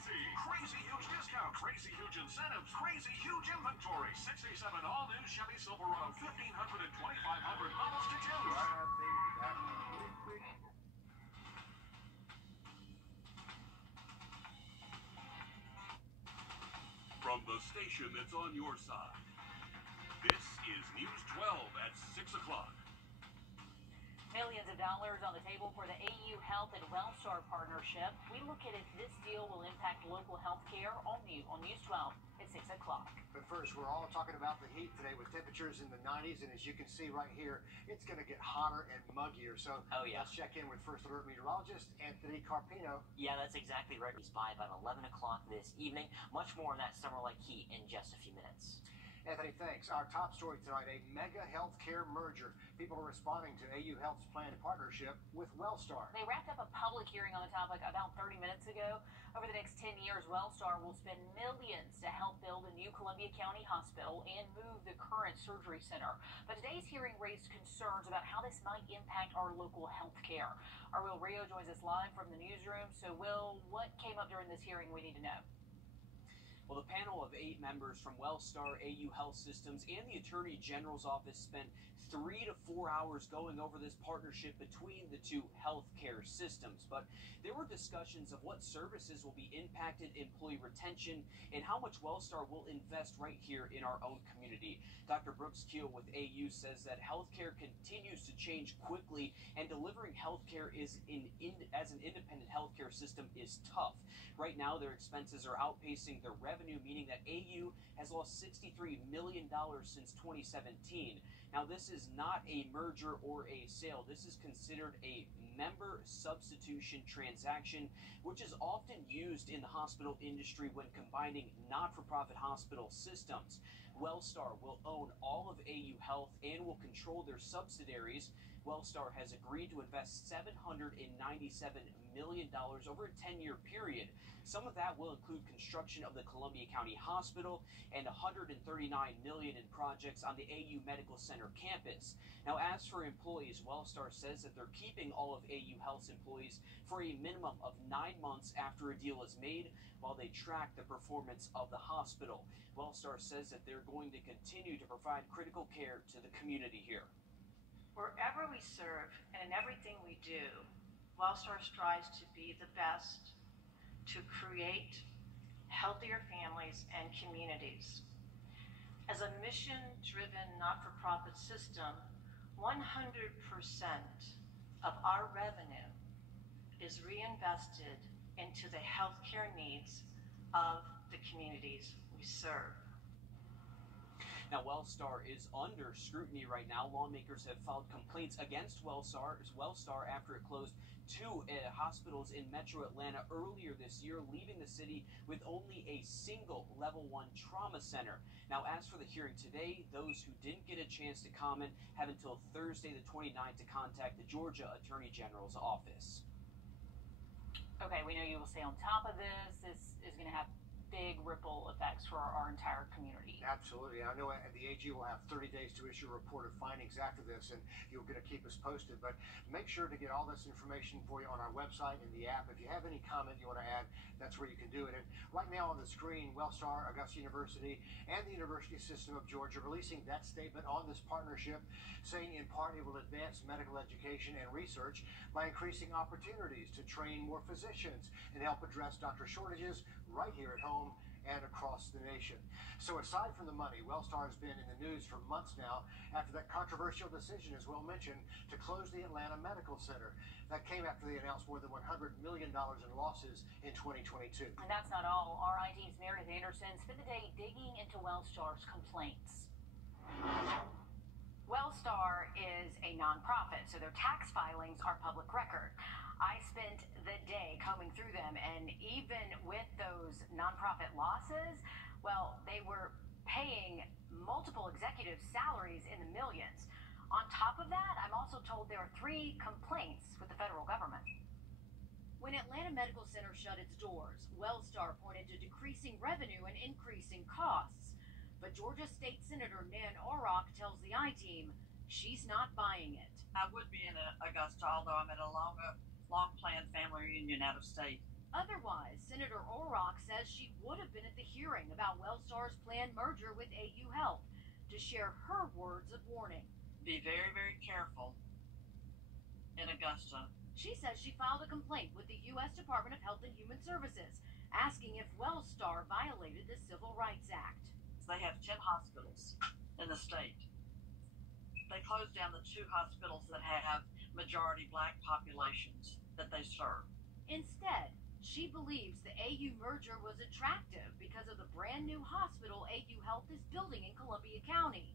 crazy. Crazy huge discount, crazy huge incentives, crazy huge inventory. 67 all-new Chevy Silverado, 1,500 and 2,500 models to choose. From the station that's on your side, this is News 12 at 6 o'clock. Millions of dollars on the table for the AU Health and WellStar partnership. We look at if this deal will impact local health care on News 12 at 6 o'clock. But first, we're all talking about the heat today with temperatures in the 90s. And as you can see right here, it's going to get hotter and muggier. So let's check in with First Alert meteorologist Anthony Carpino. Yeah, that's exactly right. He's by about 11 o'clock this evening. Much more on that summer-like heat in just a few minutes. Anthony, thanks. Our top story tonight, a mega healthcare merger. People are responding to AU Health's planned partnership with WellStar. They wrapped up a public hearing on the topic about 30 minutes ago. Over the next 10 years, WellStar will spend millions to help build a new Columbia County hospital and move the current surgery center. But today's hearing raised concerns about how this might impact our local health care. Our Will Rio joins us live from the newsroom. So, Will, what came up during this hearing we need to know? Well, the panel of 8 members from WellStar, AU Health Systems, and the Attorney General's office spent 3 to 4 hours going over this partnership between the two healthcare systems. But there were discussions of what services will be impacted, employee retention, and how much WellStar will invest right here in our own community. Dr. Brooks Keel with AU says that healthcare continues to change quickly, and delivering healthcare as an independent healthcare system is tough. Right now, their expenses are outpacing their revenue, meaning that AU has lost $63 million since 2017. Now, this is not a merger or a sale. This is considered a member substitution transaction, which is often used in the hospital industry when combining not-for-profit hospital systems. WellStar will own all of AU Health and will control their subsidiaries. WellStar has agreed to invest $797 million over a 10-year period. Some of that will include construction of the Columbia County Hospital and $139 million in projects on the AU Medical Center campus. Now, as for employees, WellStar says that they're keeping all of AU Health's employees for a minimum of 9 months after a deal is made while they track the performance of the hospital. WellStar says that they're going to continue to provide critical care to the community here. Wherever we serve and in everything we do, WellStar strives to be the best to create healthier families and communities. As a mission-driven not-for-profit system, 100% of our revenue is reinvested into the healthcare needs of the communities we serve. Now, WellStar is under scrutiny right now. Lawmakers have filed complaints against WellStar after it closed 2 hospitals in Metro Atlanta earlier this year, leaving the city with only a single level 1 trauma center. Now, as for the hearing today, those who didn't get a chance to comment have until Thursday the 29th to contact the Georgia Attorney General's office. Okay, we know you will stay on top of this. This is going to have big ripple effects for our entire community. Absolutely. I know the AG will have 30 days to issue a report of findings after this, and you're going to keep us posted. But make sure to get all this information for you on our website and the app. If you have any comment you want to add, that's where you can do it. And right now on the screen, WellStar, Augusta University, and the University System of Georgia releasing that statement on this partnership, saying in part it will advance medical education and research by increasing opportunities to train more physicians and help address doctor shortages right here at home and across the nation. So aside from the money, WellStar has been in the news for months now after that controversial decision, as well mentioned, to close the Atlanta Medical Center. That came after they announced more than $100 million in losses in 2022. And that's not all. Our ID's Meredith Anderson spent the day digging into WellStar's complaints. WellStar is a nonprofit, so their tax filings are public record. I spent the day combing through them, and even with those nonprofit losses, well, they were paying multiple executives' salaries in the millions. On top of that, I'm also told there are 3 complaints with the federal government. When Atlanta Medical Center shut its doors, WellStar pointed to decreasing revenue and increasing costs. But Georgia State Senator Nan Orrock tells the I-Team she's not buying it. I would be in Augusta, although I'm at a long-planned family reunion out of state. Otherwise, Senator Orrock says she would have been at the hearing about Wellstar's planned merger with AU Health to share her words of warning. Be very, very careful in Augusta. She says she filed a complaint with the U.S. Department of Health and Human Services, asking if Wellstar violated the Civil Rights Act. They have 10 hospitals in the state. They closed down the 2 hospitals that have majority black populations that they serve. Instead, she believes the AU merger was attractive because of the brand new hospital AU Health is building in Columbia County,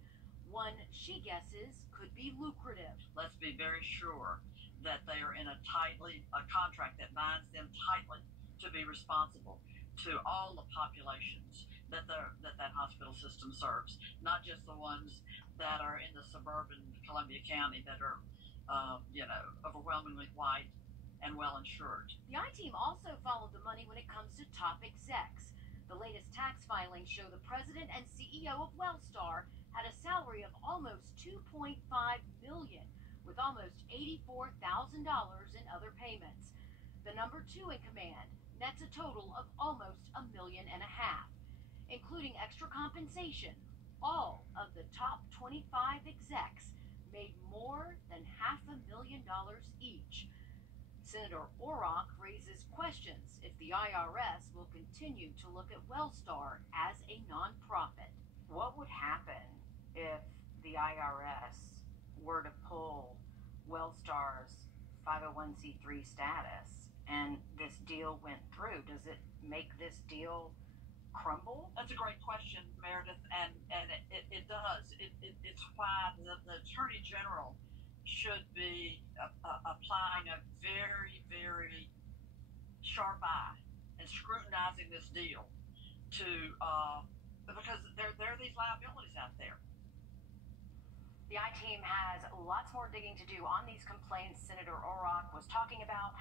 one she guesses could be lucrative. Let's be very sure that they are in a contract that binds them tightly to be responsible to all the populations that that hospital system serves, not just the ones that are in the suburban Columbia County that are, overwhelmingly white and well insured. The I-team also followed the money when it comes to top execs. The latest tax filings show the president and CEO of Wellstar had a salary of almost $2.5 million, with almost $84,000 in other payments. The number 2 in command nets a total of almost $1.5 million, including extra compensation. All of the top 25 execs made more than $500,000 each. Senator Orrock raises questions if the IRS will continue to look at Wellstar as a nonprofit. What would happen if the IRS were to pull Wellstar's 501c3 status and this deal went through? Does it make this deal crumble? That's a great question, Meredith, and it does. It's why the Attorney General should be applying a very, very sharp eye and scrutinizing this deal because there are these liabilities out there. The I-team has lots more digging to do on these complaints Senator Orrock was talking about,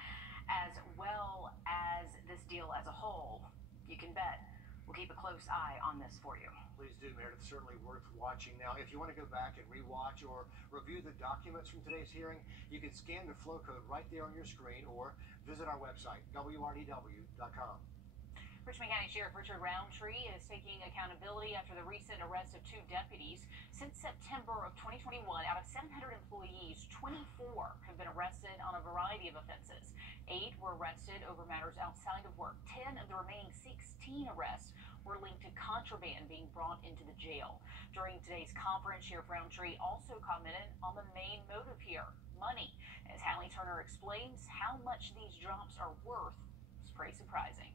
as well as this deal as a whole. You can bet we'll keep a close eye on this for you. Please do, Meredith. Certainly worth watching. Now, if you want to go back and rewatch or review the documents from today's hearing, you can scan the flow code right there on your screen or visit our website, wrdw.com. Richmond County Sheriff Richard Roundtree is taking accountability after the recent arrest of 2 deputies. Since September of 2021, out of 700 employees, 24 have been arrested on a variety of offenses. 8 were arrested over matters outside of work. 10 of the remaining 16 arrests were linked to contraband being brought into the jail. During today's conference, Sheriff Roundtree also commented on the main motive here, money. As Hallie Turner explains how much these drops are worth, it's pretty surprising.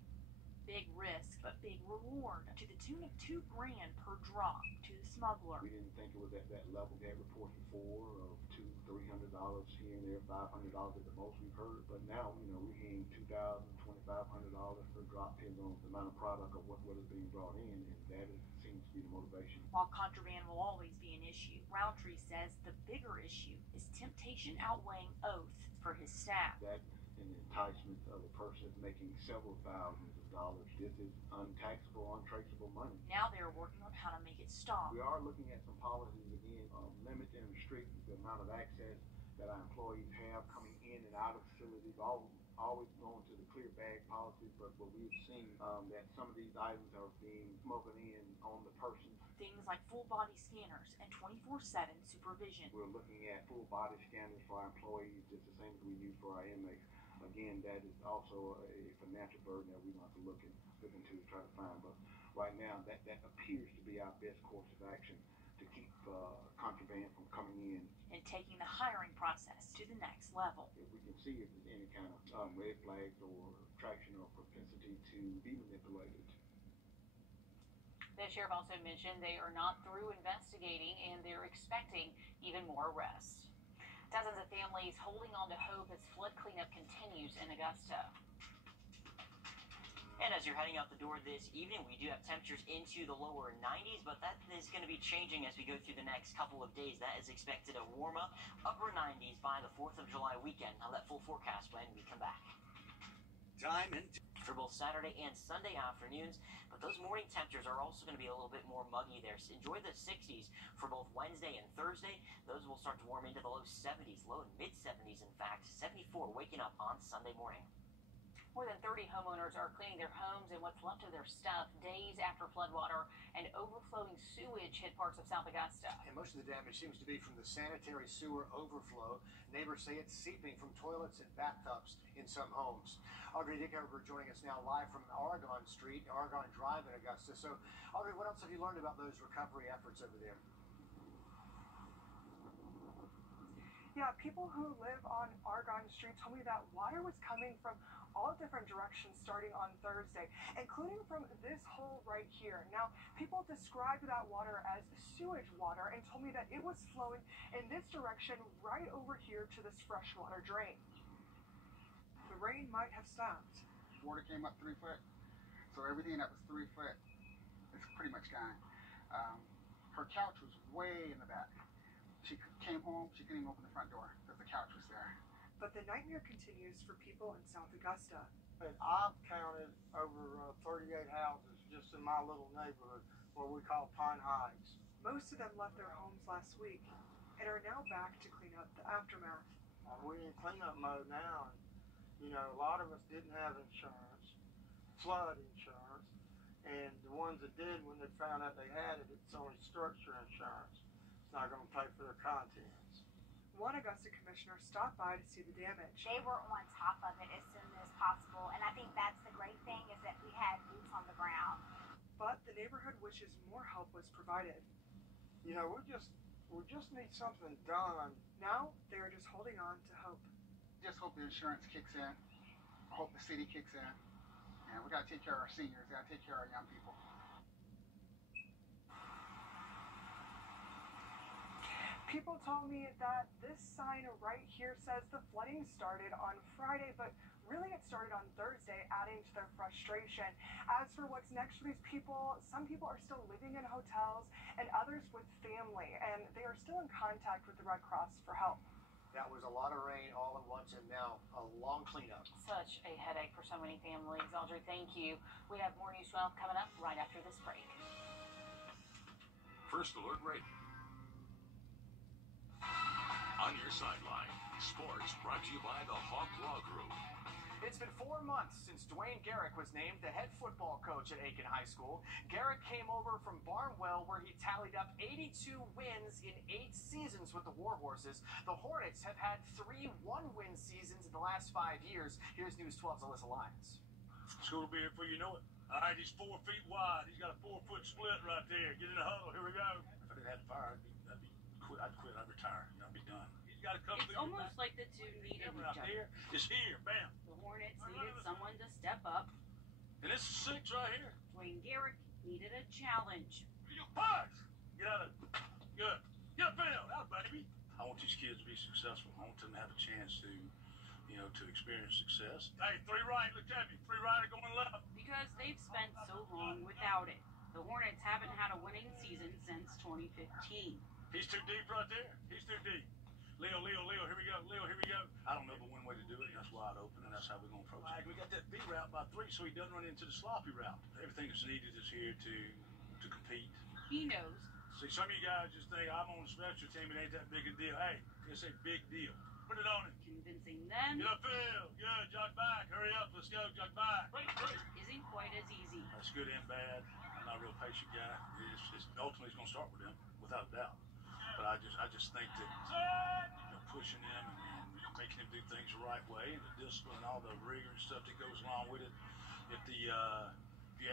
Big risk, but big reward, to the tune of $2 grand per drop to the smuggler. We didn't think it was at that level. We had reports before of $200-300 here and there, $500 at the most we've heard. But now, we're hearing $2,000-2,500 per drop, depends on the amount of product or what is being brought in, and that seems to be the motivation. While contraband will always be an issue, Roundtree says the bigger issue is temptation outweighing oath for his staff. That and the enticement of a person making several thousands of dollars. This is untaxable, untraceable money. Now they're working on how to make it stop. We are looking at some policies again, limiting and restricting the amount of access that our employees have coming in and out of facilities, always going to the clear bag policy, but we've seen that some of these items are being smuggled in on the person. Things like full body scanners and 24/7 supervision. We're looking at full body scanners for our employees, just the same as we use for our inmates. Again, that is also a financial burden that we want to look into to try to find. But right now, that appears to be our best course of action to keep contraband from coming in. And taking the hiring process to the next level. If we can see if there's any kind of red flags or traction or propensity to be manipulated. The sheriff also mentioned they are not through investigating and they're expecting even more arrests. Dozens of families holding on to hope as flood cleanup continues in Augusta. And as you're heading out the door this evening, we do have temperatures into the lower 90s, but that is going to be changing as we go through the next couple of days. That is expected to warm up upper 90s by the 4th of July weekend. Now that full forecast when we come back. Time and for both Saturday and Sunday afternoons, but those morning temperatures are also going to be a little bit more muggy there. So enjoy the 60s for both Wednesday and Thursday. Those will start to warm into the low 70s, low and mid 70s in fact. 74 waking up on Sunday morning. More than 30 homeowners are cleaning their homes and what's left of their stuff days after floodwater and overflowing sewage hit parts of South Augusta. And most of the damage seems to be from the sanitary sewer overflow. Neighbors say it's seeping from toilets and bathtubs in some homes. Wrdw joining us now live from Oregon Street, Oregon Drive in Augusta. So, Audrey, what else have you learned about those recovery efforts over there? Yeah, people who live on Oregon Street told me that water was coming from all different directions starting on Thursday, including from this hole right here. Now, people described that water as sewage water and told me that it was flowing in this direction right over here to this freshwater drain. The rain might have stopped. Water came up 3 foot, so everything that was 3 foot is pretty much gone. Her couch was way in the back. She came home, she couldn't even open the front door because the couch was there. But the nightmare continues for people in South Augusta. And I've counted over 38 houses just in my little neighborhood, what we call Pine Heights. Most of them left their homes last week and are now back to clean up the aftermath. We're in cleanup mode now. And, a lot of us didn't have insurance, flood insurance, and the ones that did, when they found out they had it, it's only structure insurance. It's not going to pay for their contents. One Augusta commissioner stopped by to see the damage. They were on top of it as soon as possible, and I think that's the great thing is that we had boots on the ground. But the neighborhood wishes more help was provided. We just need something done. Now they are just holding on to hope. Just hope the insurance kicks in. I hope the city kicks in. And we got to take care of our seniors. We got to take care of our young people. People told me that this sign right here says the flooding started on Friday, but really it started on Thursday, adding to their frustration. As for what's next for these people, some people are still living in hotels and others with family, and they are still in contact with the Red Cross for help. That was a lot of rain all at once and now a long cleanup. Such a headache for so many families. Audrey, thank you. We have more News 12 coming up right after this break. First Alert Radio. On your sideline, sports brought to you by the Hawk Law Group. It's been 4 months since Dwayne Garrick was named the head football coach at Aiken High School. Garrick came over from Barnwell, where he tallied up 82 wins in 8 seasons with the Warhorses. The Hornets have had 3 one-win seasons in the last 5 years. Here's News 12's Alyssa Lyons. School will be here before you know it. All right, he's 4 feet wide. He's got a 4-foot split right there. Get in the huddle. Here we go. If I didn't have the fire, I'd quit. I'd retire. I'd be done. He's got to come It's almost like the two needed each other. Here, it's here, bam. The Hornets needed someone to step up. And this is 6 right here. Dwayne Garrick needed a challenge. Push! Get out of it. Good. Get up field. Out, baby. I want these kids to be successful. I want them to have a chance to, to experience success. Hey, 3 right. Look at me. 3 right are going left. Because they've spent so long without it. The Hornets haven't had a winning season since 2015. He's too deep right there. He's too deep. Leo, here we go. Leo, here we go. I don't know but one way to do it, and that's wide open, and that's how we're going to approach it. We got that B route by 3, so he doesn't run into the sloppy route. Everything that's needed is here to compete. He knows. See, some of you guys just think, I'm on the special team, it ain't that big a deal. Hey, it's a big deal. Put it on him. Convincing them. Get upfield. Good. Jog back. Hurry up. Let's go. Jog back. Isn't quite as easy. That's good and bad. I'm not a real patient guy. Ultimately, it's going to start with him, without a doubt. But I just think that pushing him and making him do things the right way, and the discipline and all the rigor and stuff that goes along with it. If you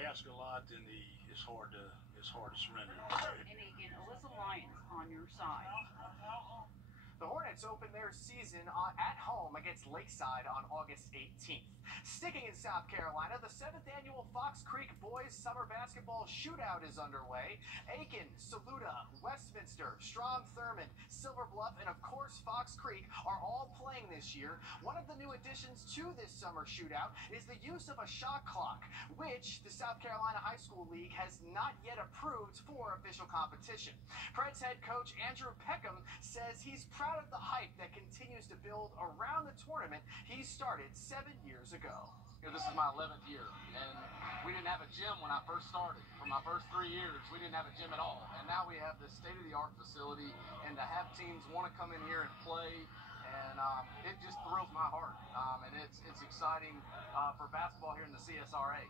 ask a lot, then it's hard to surrender. And again, Alyssa Lyons on your side. The Hornets open their season at home against Lakeside on August 18th. Sticking in South Carolina, the 7th annual Fox Creek Boys Summer Basketball Shootout is underway. Aiken, Saluda, Westminster, Strom Thurmond, Silver Bluff, and of course Fox Creek are all playing this year. One of the new additions to this summer shootout is the use of a shot clock, which the South Carolina High School League has not yet approved for official competition. Preds head coach Andrew Peckham says he's proud of the hype that continues to build around the tournament he started 7 years ago. This is my 11th year, and we didn't have a gym when I first started. For my first 3 years, we didn't have a gym at all, and now we have this state-of-the-art facility, and to have teams want to come in here and play, and it just thrills my heart, and it's exciting for basketball here in the CSRA.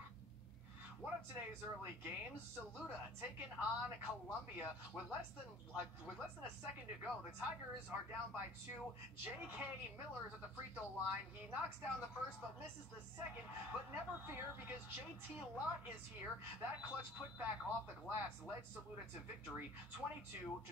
One of today's early games, Saluda taking on Columbia with less than a second to go. The Tigers are down by 2. J.K. Miller is at the free throw line. He knocks down the first but misses the second. But never fear, because J.T. Lott is here. That clutch putback off the glass led Saluda to victory, 22-21.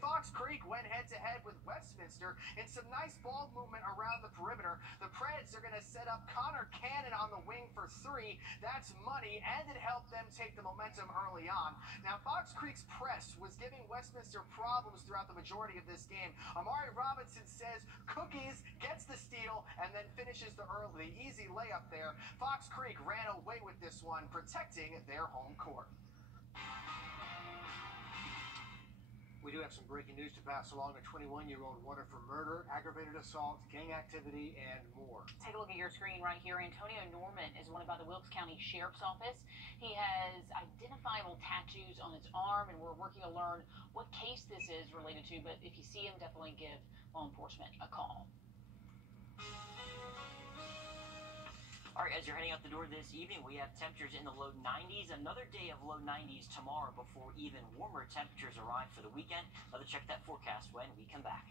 Fox Creek went head-to-head with Westminster in some nice ball movement around the perimeter. The Preds are going to set up Connor Cannon on the wing for 3. That's money, and it helped them take the momentum early on. Now, Fox Creek's press was giving Westminster problems throughout the majority of this game. Amari Robinson says Cookies gets the steal and then finishes the easy layup there. Fox Creek ran away with this one, protecting their home court. We do have some breaking news to pass along. A 21-year-old wanted for murder, aggravated assault, gang activity, and more. Take a look at your screen right here. Antonio Norman is wanted by the Wilkes County Sheriff's Office. He has identifiable tattoos on his arm, and we're working to learn what case this is related to. But if you see him, definitely give law enforcement a call. All right, as you're heading out the door this evening, we have temperatures in the low 90s. Another day of low 90s tomorrow before even warmer temperatures arrive for the weekend. Let's check that forecast when we come back.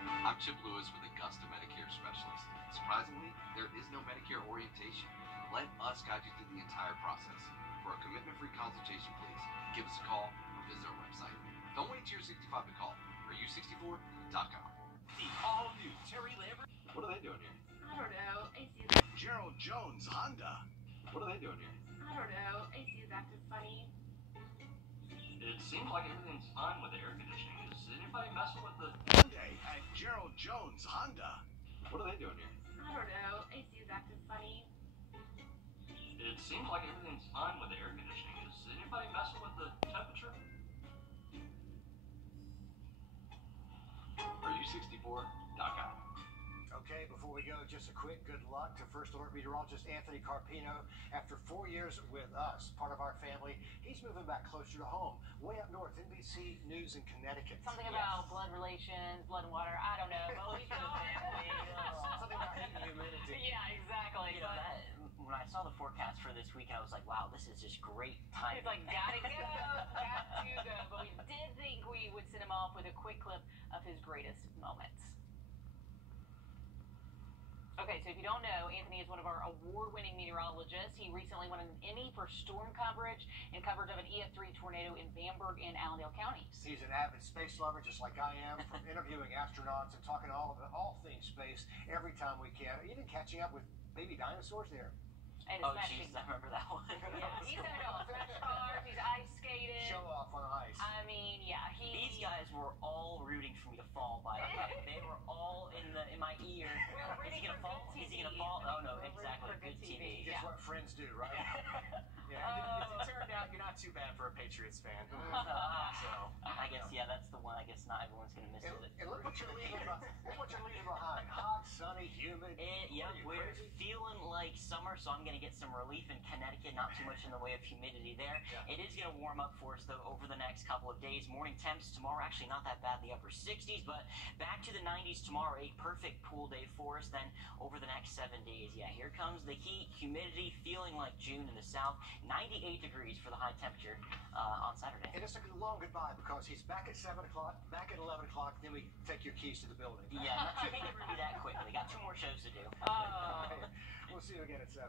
I'm Chip Lewis with Augusta Medicare Specialist. Surprisingly, there is no Medicare orientation. Let us guide you through the entire process. For a commitment-free consultation, please give us a call or visit our website. Don't wait till you're 65 to call. RU64.com. The all-new Terry Lambert. What are they doing here? I don't know. AC's Gerald Jones Honda. What are they doing here? I don't know. AC's acting funny. It seems like everything's fine with the air conditioning. Is anybody messing with the Monday at Gerald Jones Honda. What are they doing here? I don't know. AC's acting funny. It seems like everything's fine with the air conditioning. Is anybody messing with the temperature? RU64.com. Okay, before we go, just a quick good luck to First Alert meteorologist Anthony Carpino. After 4 years with us, part of our family, he's moving back closer to home, way up north, NBC News in Connecticut. Something about blood relations, blood and water, I don't know. But we know Something about heat and humidity. Yeah, exactly. You know, when I saw the forecast for this weekend, I was like, wow, this is just great timing. It's like, gotta go, got to go. But we did think we would send him off with a quick clip of his greatest moments. Okay, so if you don't know, Anthony is one of our award-winning meteorologists. He recently won an Emmy for storm coverage and coverage of an EF3 tornado in Bamberg and Allendale counties. He's an avid space lover, just like I am, from interviewing astronauts and talking all things space every time we can, even catching up with baby dinosaurs there. And oh, jeez, I remember that one. Yeah, he's done it all. French cars, he's ice skated. Show off on ice. I mean, yeah, These guys were all rooting for me to fall, by the way. They were all in my ear. Is he gonna fall? Is he gonna fall? Oh no, exactly. Good TV. It's what friends do, right? It turned out you're not too bad for a Patriots fan. So I guess that's the one. I guess not everyone's gonna miss it. And look what you're leaving behind. Hot, sunny, humid. We're feeling like summer, so I'm gonna get some relief in Connecticut. Not too much in the way of humidity there. It is gonna warm up for us though over the next couple of days. Morning temps tomorrow, actually not that bad, the upper 60s, but back to the 90s tomorrow. A perfect pool day for us. Then over the next 7 days, here comes the heat, humidity, feeling like June in the south. 98 degrees for the high temperature on Saturday. And it's a long goodbye because he's back at 7 o'clock, back at 11 o'clock, then we take your keys to the building. Yeah, can't get rid of me that quickly. Got 2 more shows to do. We'll see you again at 7.